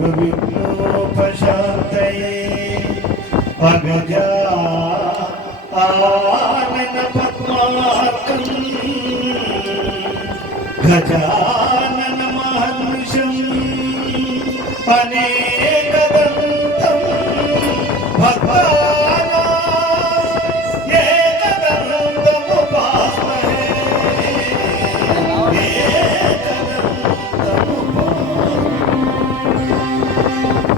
विप्लोपशान्तये भगजा आननपद्मार्कम् गजा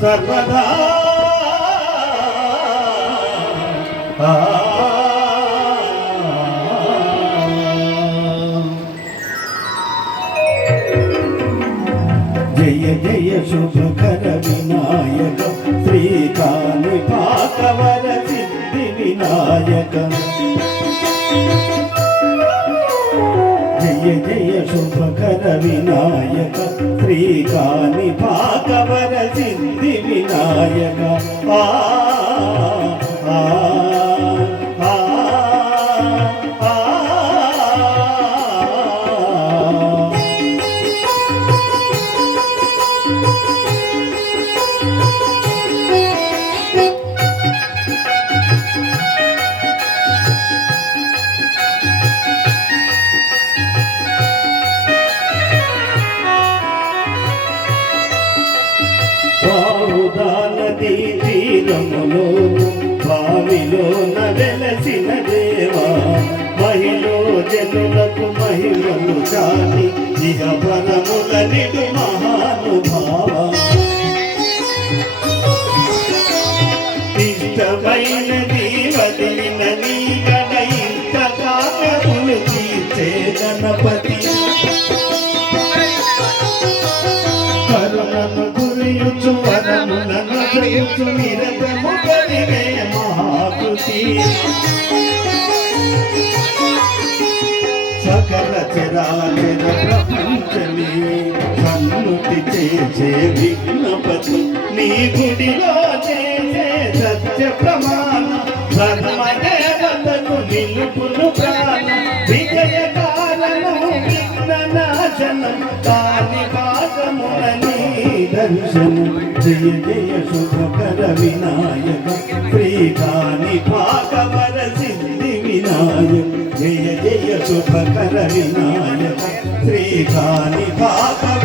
సర్వదా. జయ జయ శుభకర వినాయక శ్రీకాని పాకవర సిద్ధి వినాయక. జయ జయ శుభకర వినాయక శ్రీకాని భాగవర సిద్ధి వినాయక. ఆ శరీరములో బావిలో బావిలోన వెలసిన దేవా మహిళ జనులకు మహిళలు చాలి ఇహ పరముల నిడు వరములను నిరతము కలిగే మహాకృతి సకల చరాచర ప్రపంచమే సన్నుతి చేసే విఘ్నపతి. నీ గుడిలో చేసే సత్య ప్రమాణ ధర్మ దేవతకు నిలుపును ప్రాణ. విజయ కారణం విఘ్న నాశనం కాని భాగములని దర్శనం. జయ జయ శుభకర వినాయక శ్రీకాని భాగవర సిద్ధి వినాయక జయ జయ శుభకర వినాయక శ్రీకాని భాగవ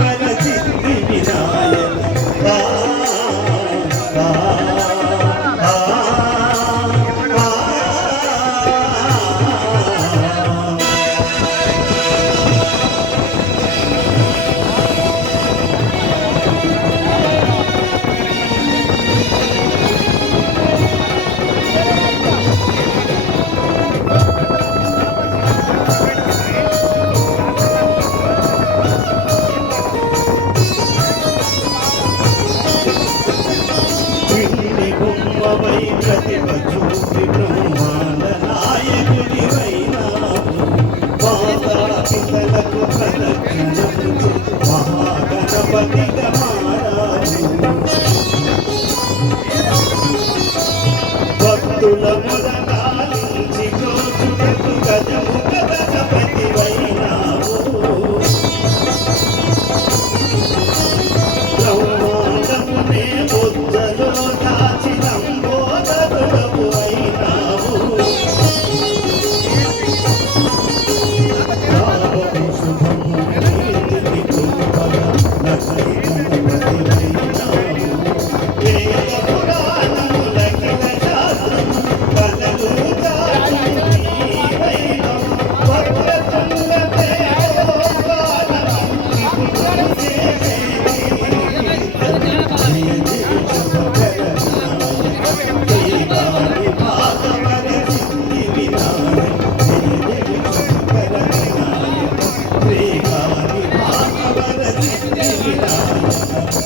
করলাম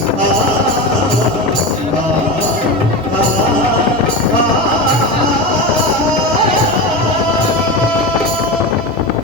వినాయక ఆ